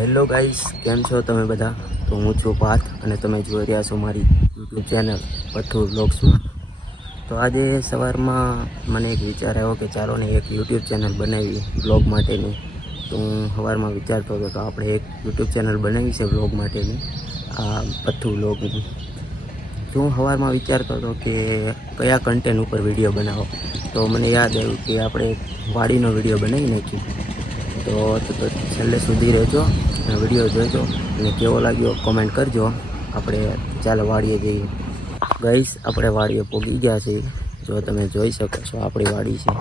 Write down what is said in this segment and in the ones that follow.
Hello guys, કેમ છો તમે બધા? તો હું છું પાર્થ અને તમે જોઈ રહ્યા છો મારી યુટ્યુબ ચેનલ પથ્થુ બ્લોગ્સમાં તો આજે સવારમાં મને એક વિચાર આવ્યો કે ચાલો ને એક યુટ્યુબ ચેનલ બનાવી બ્લોગ માટેની. તો હું સવારમાં વિચારતો હતો તો આપણે એક યુટ્યુબ ચેનલ બનાવી છે બ્લોગ માટેની, આ પથ્થુ બ્લોગની તો હું સવારમાં વિચારતો હતો કે કયા કન્ટેન્ટ ઉપર વીડિયો બનાવો. તો મને યાદ આવ્યું કે આપણે વાડીનો વીડિયો બનાવી નાખીએ તો છેલ્લે સુધી રહેજો અને વીડિયો જોજો અને કેવો લાગ્યો કોમેન્ટ કરજો. આપણે ચાલો વાડીએ જઈએ. ગઈશ આપણે વાડીએ પોગી ગયા છીએ. જો તમે જોઈ શકો છો, આપણી વાડી છે.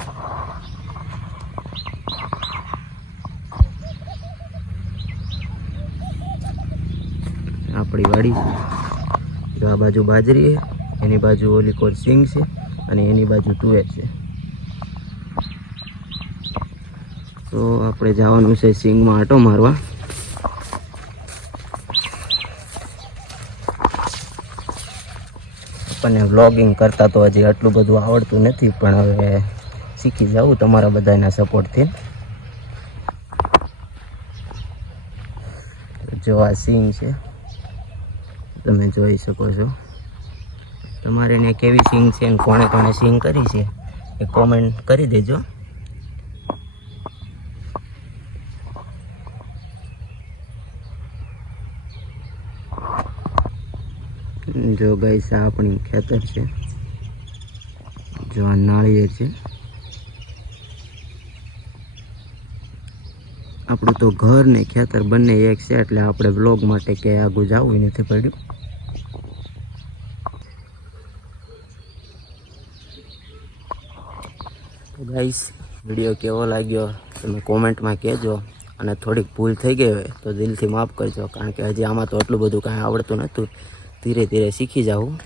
આપણી વાડી છે. જો આ બાજુ બાજરી છે, એની બાજુ ઓલી કોર સિંગ છે અને એની બાજુ તુવેર છે. તો આપણે જવાનું છે સિંગમાં આટો મારવા. આપણને વ્લોગિંગ કરતાં તો હજી આટલું બધું આવડતું નથી, પણ હવે શીખી જાઉં તમારા બધાના સપોર્ટથી જો આ સિંગ છે, તમે જોઈ શકો છો. તમારે ને કેવી સિંગ છે કોણે કોણે સિંગ કરી છે, એ કોમેન્ટ કરી દેજો. જો ગઈ આ આપણી ખેતર છે. જો આ નાળિયેર છે. આપણું તો ઘર ને ખેતર બંને એક છે, એટલે આપણે બ્લોગ માટે કે આગું જવું નથી પડ્યું. તો ગાઈસ, વીડિયો કેવો લાગ્યો તમે કોમેન્ટમાં કહેજો. અને થોડીક ભૂલ થઈ ગઈ હોય તો દિલથી માફ કરજો, કારણ કે હજી આમાં તો એટલું બધું કાંઈ આવડતું નહોતું. ધીરે ધીરે શીખી જાઉં.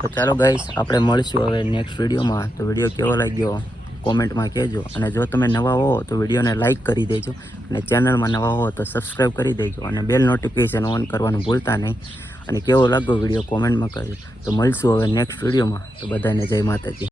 તો ચાલો ગાઈસ આપણે મળીશું હવે નેક્સ્ટ વિડીયોમાં. તો વીડિયો કેવો લાગ્યો? કોમેન્ટમાં કહેજો. અને જો તમે નવા હો, તો વિડીયોને લાઇક કરી દેજો. અને ચેનલમાં નવા હો, તો સબસ્ક્રાઈબ કરી દેજો. અને બેલ નોટિફિકેશન ઓન કરવાનું ભૂલતા નહીં. અને કેવો લાગ્યો વીડિયો? કોમેન્ટમાં કરજો તો મળીશું હવે નેક્સ્ટ વિડીયોમાં. તો બધાને જય માતાજી.